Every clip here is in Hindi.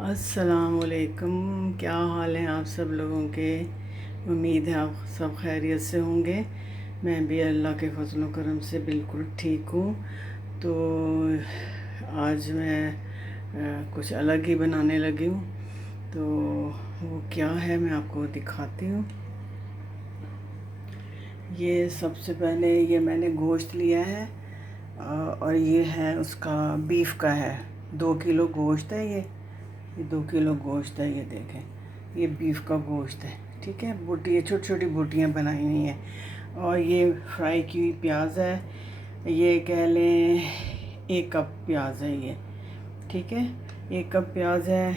अस्सलामुअलैकुम। क्या हाल है आप सब लोगों के। उम्मीद है आप सब खैरियत से होंगे। मैं भी अल्लाह के फजल व करम से बिल्कुल ठीक हूँ। तो आज मैं कुछ अलग ही बनाने लगी हूँ। तो वो क्या है मैं आपको दिखाती हूँ। ये सबसे पहले ये मैंने गोश्त लिया है और ये है उसका बीफ का है। 2 किलो गोश्त है ये 2 किलो गोश्त है। ये देखें, ये बीफ का गोश्त है। ठीक है, बोटी ये छोटी छोटी बोटियाँ बनाई हुई हैं। और ये फ्राई की हुई प्याज है। ये कह लें 1 कप प्याज है ये। ठीक है, 1 कप प्याज है।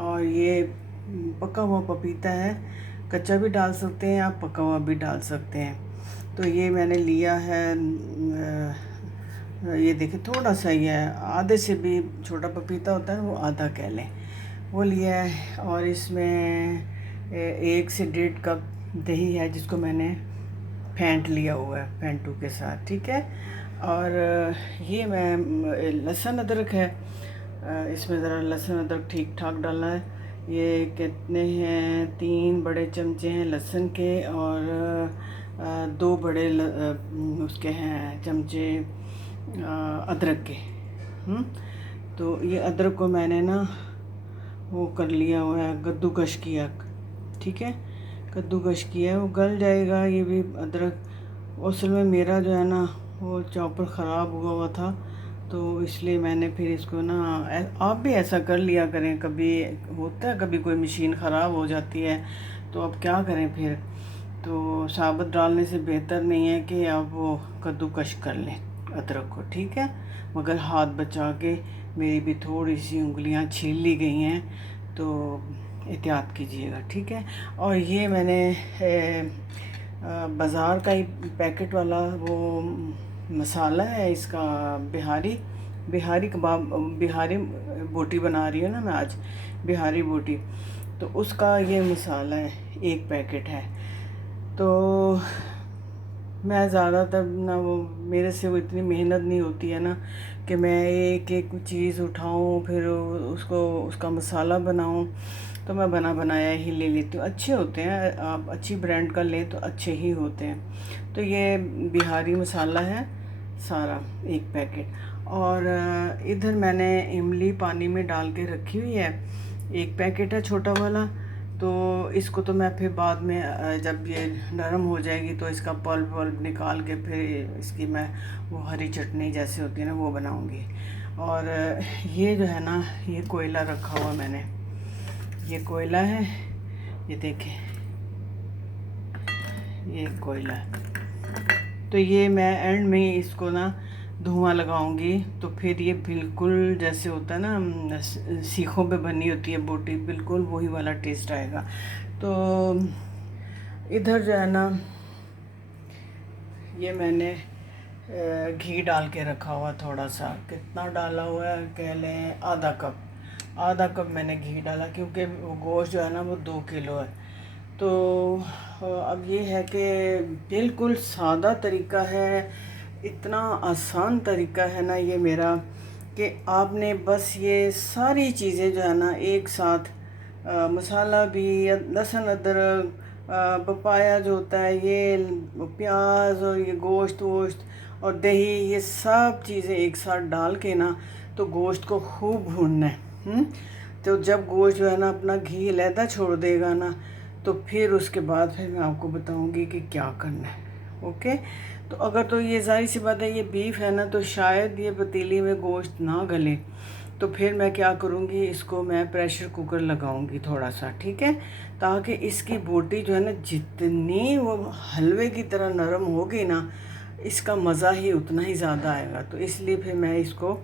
और ये पका हुआ पपीता है। कच्चा भी डाल सकते हैं आप, पका हुआ भी डाल सकते हैं। तो ये मैंने लिया है। ये देखिए थोड़ा सा ही है, आधे से भी छोटा पपीता होता है वो आधा कह लें, वो लिया है। और इसमें 1 से 1.5 कप दही है जिसको मैंने फेंट लिया हुआ है फेंटू के साथ। ठीक है। और ये मैं लहसुन अदरक है। इसमें ज़रा लहसुन अदरक ठीक ठाक डालना है। ये कितने हैं, 3 बड़े चमचे हैं लहसुन के और 2 बड़े उसके हैं चमचे अदरक के। तो ये अदरक को मैंने ना वो कर लिया हुआ है, कद्दूकश किया। ठीक है, कद्दूकश किया है, वो गल जाएगा ये भी अदरक। असल में मेरा जो है ना वो चॉपर ख़राब हुआ हुआ था, तो इसलिए मैंने फिर इसको ना आप भी ऐसा कर लिया करें। कभी होता है, कभी कोई मशीन ख़राब हो जाती है तो अब क्या करें फिर। तो साबुत डालने से बेहतर नहीं है कि आप वो कद्दूकश कर लें अदरक को। ठीक है, मगर हाथ बचा के, मेरी भी थोड़ी सी उंगलियां छील ली गई हैं, तो एहतियात कीजिएगा। ठीक है। और ये मैंने बाज़ार का ही पैकेट वाला वो मसाला है इसका, बिहारी बिहारी कबाब, बिहारी बोटी बना रही हूँ ना मैं आज, बिहारी बोटी। तो उसका ये मसाला है, 1 पैकेट है। तो मैं ज़्यादातर ना वो, मेरे से वो इतनी मेहनत नहीं होती है ना कि मैं एक एक चीज़ उठाऊं फिर उसको उसका मसाला बनाऊं। तो मैं बना बनाया ही ले लेती हूँ। अच्छे होते हैं, आप अच्छी ब्रांड का लें तो अच्छे ही होते हैं। तो ये बिहारी मसाला है सारा, 1 पैकेट। और इधर मैंने इमली पानी में डाल के रखी हुई है, 1 पैकेट है छोटा वाला। तो इसको तो मैं फिर बाद में जब ये नरम हो जाएगी तो इसका पल्प वल्प निकाल के फिर इसकी मैं वो हरी चटनी जैसे होती है ना वो बनाऊंगी। और ये जो है ना, ये कोयला रखा हुआ मैंने, ये कोयला है, ये देखें ये कोयला है। तो ये मैं एंड में इसको ना धुआं लगाऊंगी तो फिर ये बिल्कुल जैसे होता है ना सीखों पे बनी होती है बोटी, बिल्कुल वही वाला टेस्ट आएगा। तो इधर जो है ना ये मैंने घी डाल के रखा हुआ थोड़ा सा, कितना डाला हुआ है कह लें आधा कप मैंने घी डाला, क्योंकि वो गोश्त जो है ना वो 2 किलो है। तो अब ये है कि बिल्कुल सादा तरीका है, इतना आसान तरीका है ना ये मेरा, कि आपने बस ये सारी चीज़ें जो है ना एक साथ, मसाला भी, लहसुन अदरक, पपाया जो होता है, ये प्याज और ये गोश्त वोश्त और दही, ये सब चीज़ें एक साथ डाल के ना तो गोश्त को खूब भूनना है। तो जब गोश्त जो है ना अपना घी अलहदा छोड़ देगा ना, तो फिर उसके बाद फिर मैं आपको बताऊंगी कि क्या करना है। ओके। तो अगर तो ये ज़ाहिर सी बात है ये बीफ है ना, तो शायद ये पतीली में गोश्त ना गले, तो फिर मैं क्या करूँगी, इसको मैं प्रेशर कुकर लगाऊंगी थोड़ा सा। ठीक है, ताकि इसकी बोटी जो है ना जितनी वो हलवे की तरह नरम होगी ना, इसका मज़ा ही उतना ही ज़्यादा आएगा। तो इसलिए फिर मैं इसको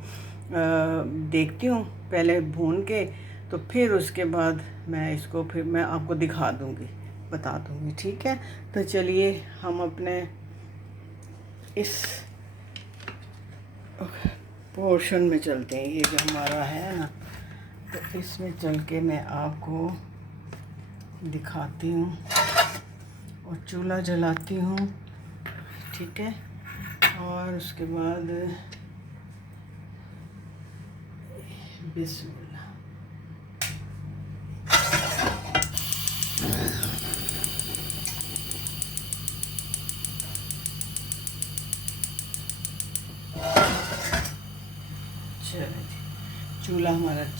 देखती हूँ पहले भून के, तो फिर उसके बाद मैं इसको फिर मैं आपको दिखा दूँगी, बता दूँगी। ठीक है। तो चलिए हम अपने इस पोर्शन में चलते हैं, ये जो हमारा है ना, तो इसमें चल के मैं आपको दिखाती हूँ और चूल्हा जलाती हूँ। ठीक है। और उसके बाद बिस्मिल्लाह,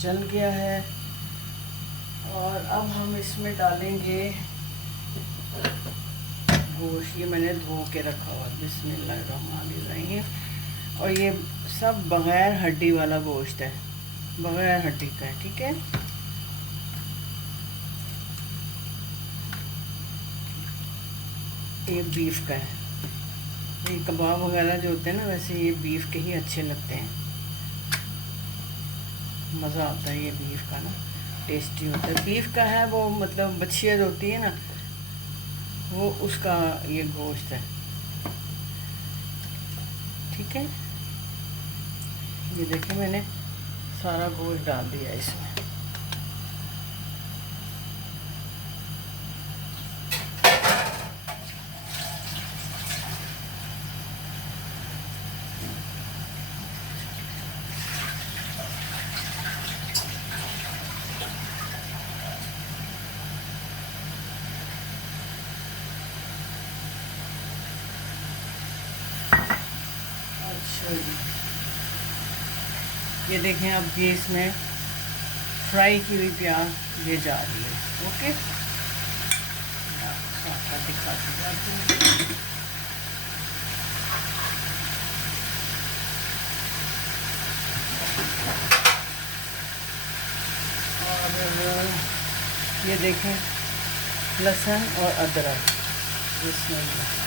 जल गया है। और अब हम इसमें डालेंगे गोश्त। ये मैंने धो के रखा हुआ, बिस्मिल्लाहिर्रहमानिर्रहीम। और ये सब बग़ैर हड्डी वाला गोश्त है, बग़ैर हड्डी का है, ठीक है। ये बीफ का है। ये कबाब वगैरह जो होते हैं ना, वैसे ये बीफ के ही अच्छे लगते हैं, मज़ा आता है ये बीफ का ना, टेस्टी होता है। बीफ का है वो, मतलब बछिया जो होती है ना, वो उसका ये गोश्त है, ठीक है। ये देखिए मैंने सारा गोश्त डाल दिया इसमें। ये देखें, अब ये इसमें फ्राई की हुई प्याज ये जा रही है, ओके। दिखाती जाती हूँ। और ये देखें, लहसुन और अदरक इसमें आ गया।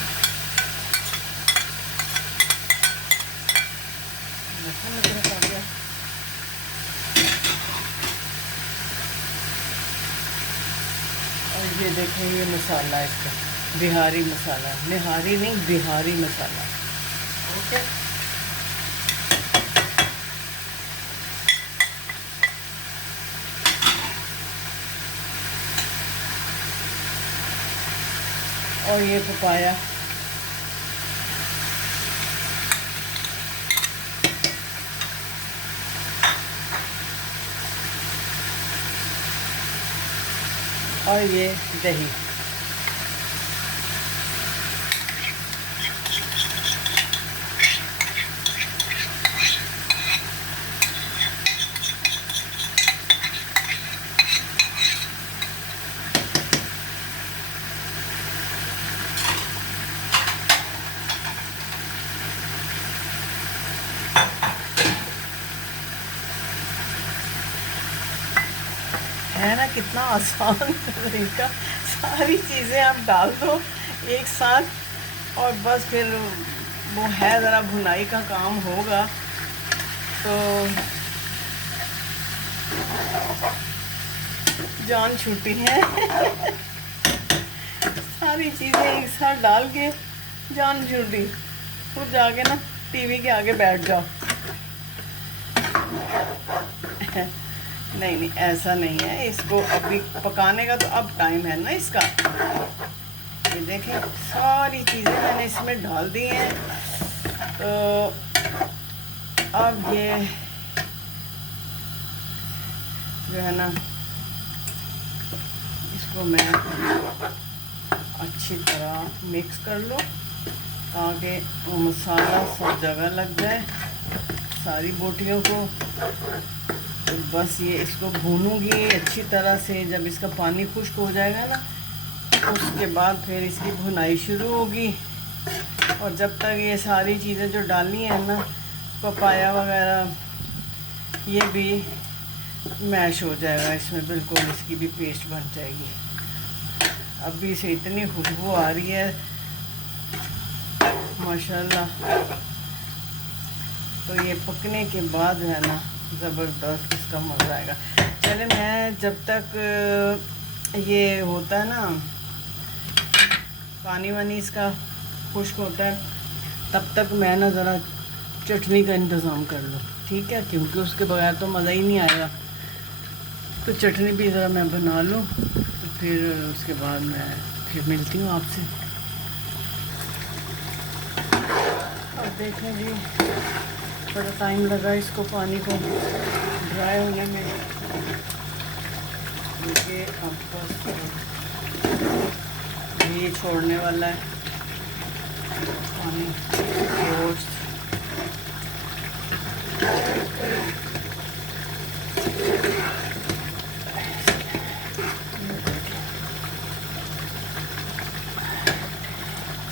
और ये देखें, ये मसाला इसका बिहारी मसाला, निहारी नहीं, बिहारी मसाला, ओके। और ये पपाया, और ये दही। है ना कितना आसान तरीका, सारी चीज़ें आप डाल दो एक साथ और बस फिर वो है ज़रा भुनाई का काम होगा तो जान छूटी है। सारी चीज़ें एक साथ डाल के जान छूटी, खुद जाके ना टीवी के आगे बैठ जाओ। नहीं नहीं, ऐसा नहीं है, इसको अभी पकाने का तो अब टाइम है ना इसका। ये देखें, सारी चीज़ें मैंने इसमें डाल दी हैं। तो अब ये जो है ना, इसको मैं अच्छी तरह मिक्स कर लो ताकि वो मसाला सब जगह लग जाए सारी बोटियों को। तो बस ये इसको भूनूंगी अच्छी तरह से। जब इसका पानी खुश्क हो जाएगा ना, उसके बाद फिर इसकी भुनाई शुरू होगी। और जब तक ये सारी चीज़ें जो डाली हैं ना, पपाया वगैरह, ये भी मैश हो जाएगा इसमें, बिल्कुल इसकी भी पेस्ट बन जाएगी। अभी से इतनी खुशबू आ रही है माशाल्लाह। तो ये पकने के बाद है ना, ज़बरदस्त इसका मज़ा आएगा। चले, मैं जब तक ये होता है ना, पानी वानी इसका खुश्क होता है, तब तक मैं ना ज़रा चटनी का इंतज़ाम कर लूँ, ठीक है, क्योंकि उसके बगैर तो मज़ा ही नहीं आएगा। तो चटनी भी ज़रा मैं बना लूँ, तो फिर उसके बाद मैं फिर मिलती हूँ आपसे। और देखें जी, बड़ा टाइम लगा इसको पानी को ड्राई होने में, क्योंकि अब बस ये छोड़ने वाला है पानी। गोश्त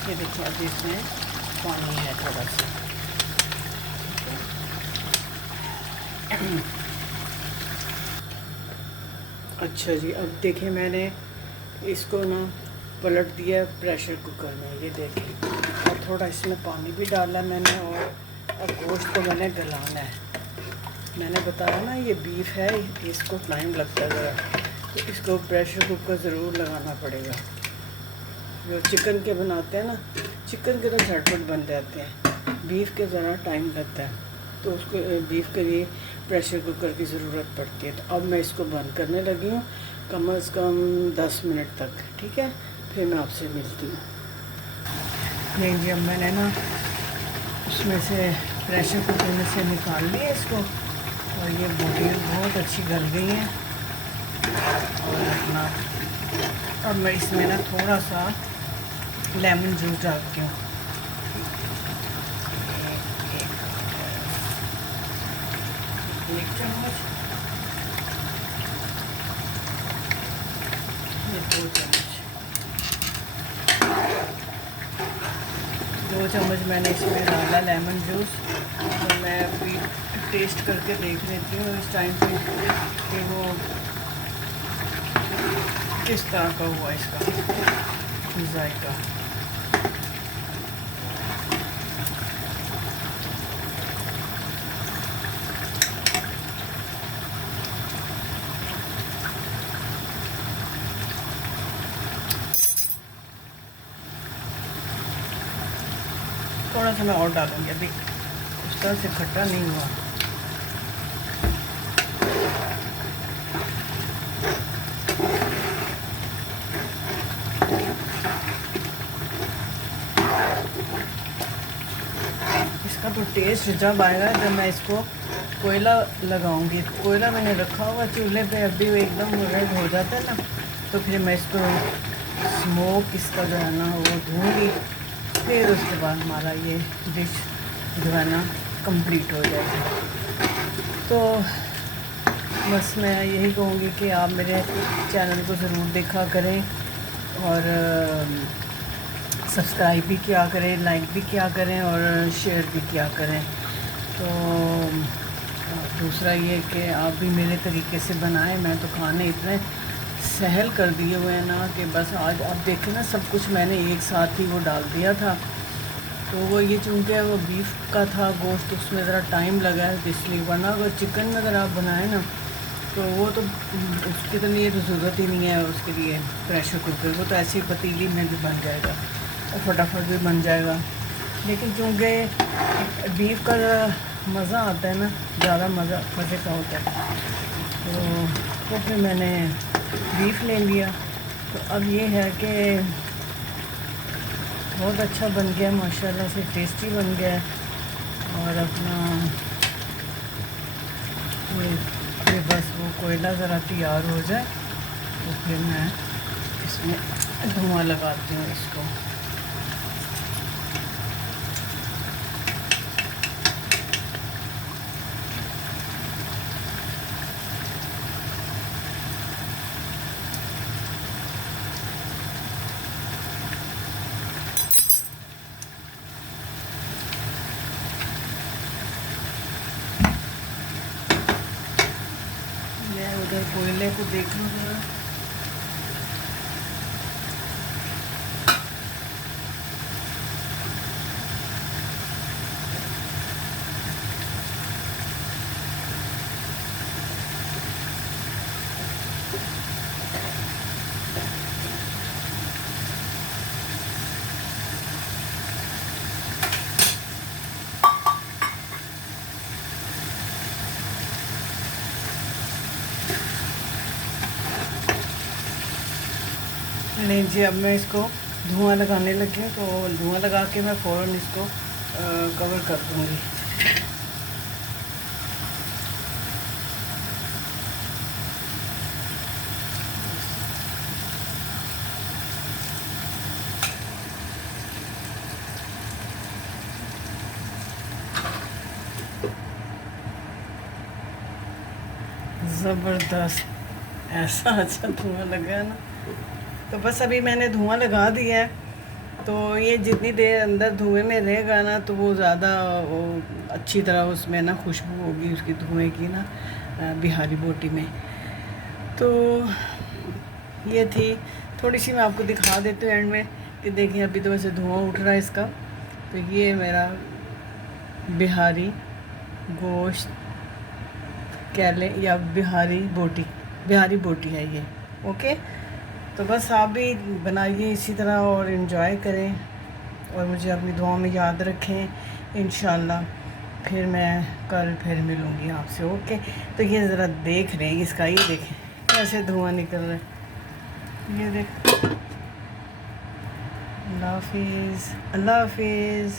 ये देखिए अभी इसमें पानी है थोड़ा सा। अच्छा जी, अब देखिए मैंने इसको ना पलट दिया प्रेशर कुकर में, ये देखिए, और थोड़ा इसमें पानी भी डाला मैंने, और अब गोश्त को मैंने गलाना है। मैंने बताया ना ये बीफ है, इसको टाइम लगता है, तो इसको प्रेशर कुकर ज़रूर लगाना पड़ेगा। जो चिकन के बनाते हैं ना, चिकन के तो झटपट बन जाते हैं, बीफ के ज़रा टाइम लगता है, तो उसको बीफ के लिए प्रेशर कुकर की ज़रूरत पड़ती है। तो अब मैं इसको बंद करने लगी हूँ कम से कम 10 मिनट तक, ठीक है, फिर मैं आपसे मिलती हूँ। नहीं जी, अब मैंने ना उसमें से प्रेशर कुकर में से निकाल लिया इसको, और ये बोटी बहुत अच्छी गल गई है। और अपना अब मैं इसमें ना थोड़ा सा लेमन जूस डालती हूँ, एक चम्मच, ये 2 चम्मच मैंने इसमें डाला लेमन जूस। तो मैं अभी टेस्ट करके देख लेती हूँ इस टाइम पे कि वो किस तरह का हुआ इसका जायका। थोड़ा सा मैं और डालूँगी, अभी उस तरह से खट्टा नहीं हुआ। इसका तो टेस्ट जब आएगा जब मैं इसको कोयला लगाऊंगी। कोयला मैंने रखा हुआ चूल्हे पे, अभी वो एकदम रेड हो जाता है ना, तो फिर मैं इसको स्मोक इसका जो है ना वो धूँगी, फिर उसके बाद हमारा ये डिश जो है ना कंप्लीट हो जाएगी। तो बस मैं यही कहूँगी कि आप मेरे चैनल को ज़रूर देखा करें, और सब्सक्राइब भी किया करें, लाइक भी किया करें, और शेयर भी किया करें। तो दूसरा ये कि आप भी मेरे तरीके से बनाएं। मैं तो खाने इतने सहल कर दिए हुए हैं ना कि बस आज आप देखें ना, सब कुछ मैंने एक साथ ही वो डाल दिया था। तो वो ये चूँकि वो बीफ का था गोश्त, तो उसमें ज़रा टाइम लगा है, इसलिए। वरना अगर चिकन में अगर आप बनाएं ना, तो वो तो उसके तो लिए तो ज़रूरत ही नहीं है उसके लिए प्रेशर कुकर, वो तो ऐसी पतीली में भी बन जाएगा और फटाफट भी बन जाएगा। लेकिन चूँकि बीफ का मज़ा आता है ना, ज़्यादा मज़े का होता है, तो फिर मैंने बीफ ले लिया। तो अब ये है कि बहुत अच्छा बन गया माशाल्लाह से, टेस्टी बन गया। और अपना ये बस वो कोयला ज़रा तैयार हो जाए तो फिर मैं इसमें धुआं लगाती हूँ इसको। मैं उधर कोयले को देख लूँ ज़रा। नहीं जी, अब मैं इसको धुआं लगाने लगी हूँ, तो धुआं लगा के मैं फ़ौरन इसको कवर कर दूँगी। ज़बरदस्त, ऐसा अच्छा धुआं लगा है ना। तो बस अभी मैंने धुआं लगा दिया है, तो ये जितनी देर अंदर धुएं में रहेगा ना तो वो ज़्यादा वो अच्छी तरह उसमें ना खुशबू होगी उसकी धुएं की ना, बिहारी बोटी में। तो ये थी थोड़ी सी, मैं आपको दिखा देती हूँ एंड में कि देखिए अभी तो वैसे धुआं उठ रहा है इसका। तो ये मेरा बिहारी गोश्त कह लें या बिहारी बोटी है ये। ओके, तो बस आप भी बनाइए इसी तरह और इन्जॉय करें, और मुझे अपनी दुआओं में याद रखें। इंशाल्लाह फिर मैं कल फिर मिलूँगी आपसे। ओके, तो ये ज़रा देख रहे हैं इसका, ये देखें कैसे धुआं निकल रहा है, ये देख। अल्लाह हाफिज़, अल्लाह हाफिज़।